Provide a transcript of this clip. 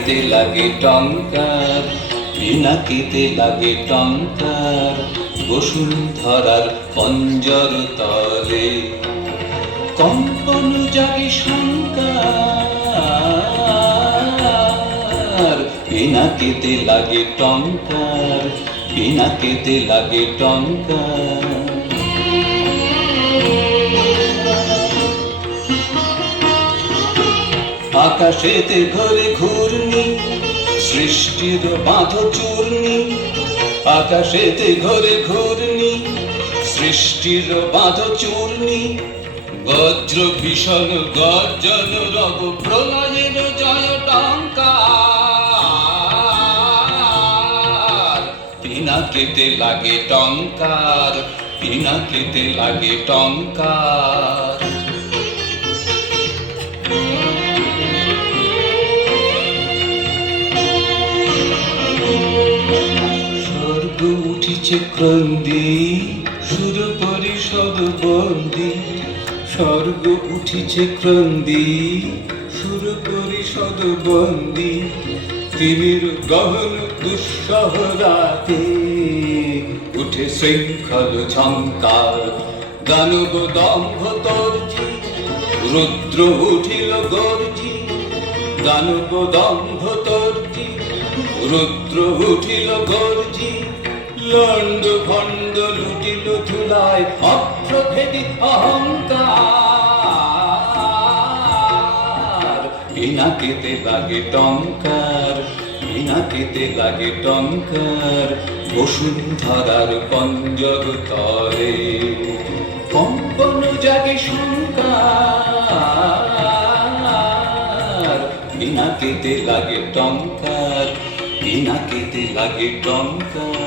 পিনাকিতে লাগে টঙ্কার, পিনাকিতে লাগে টঙ্কার, বসুন্ধরার পঞ্জর তলে কম্পন জাগে শঙ্কার। পিনাকিতে লাগে টঙ্কার, পিনাকিতে লাগে টঙ্কার। আকাশেতে ঘরে ঘূর্ণি, সৃষ্টির বাঁধ চূর্ণি। আকাশেতে ঘরে ঘূর্ণি, সৃষ্টির বাঁধ চূর্ণি। বজ্র ভীষণ গর্জন রব প্রলয়ের জয় টঙ্কার। পিনাকিতে লাগে টঙ্কার, পিনাকিতে লাগে টঙ্কার। স্বর্গ উঠিছে ক্রন্দী, সুর পরিষদ বন্দী। স্বর্গ উঠিছে ক্রন্দী, সুর পরিষদ বন্দী। তিমির গহন দুঃসহ রাতে উঠে শৃঙ্খল ঝঙ্কার। দানব দম্ভ তর্জি, রুদ্র উঠিল গর্জি। দানব দম্ভ তর্জি, রুদ্র উঠিল গর্জি। লণ্ড ভণ্ড লুটিল ধুলায় অপ্রভেদী অহংকার। পিনাকিতে লাগে টঙ্কার, পিনাকিতে লাগে টঙ্কার, বসুন্ধরার পঞ্জর তলে কম্পন জাগে শঙ্কার। পিনাকিতে লাগে টঙ্কার, পিনাকিতে লাগে টঙ্কার।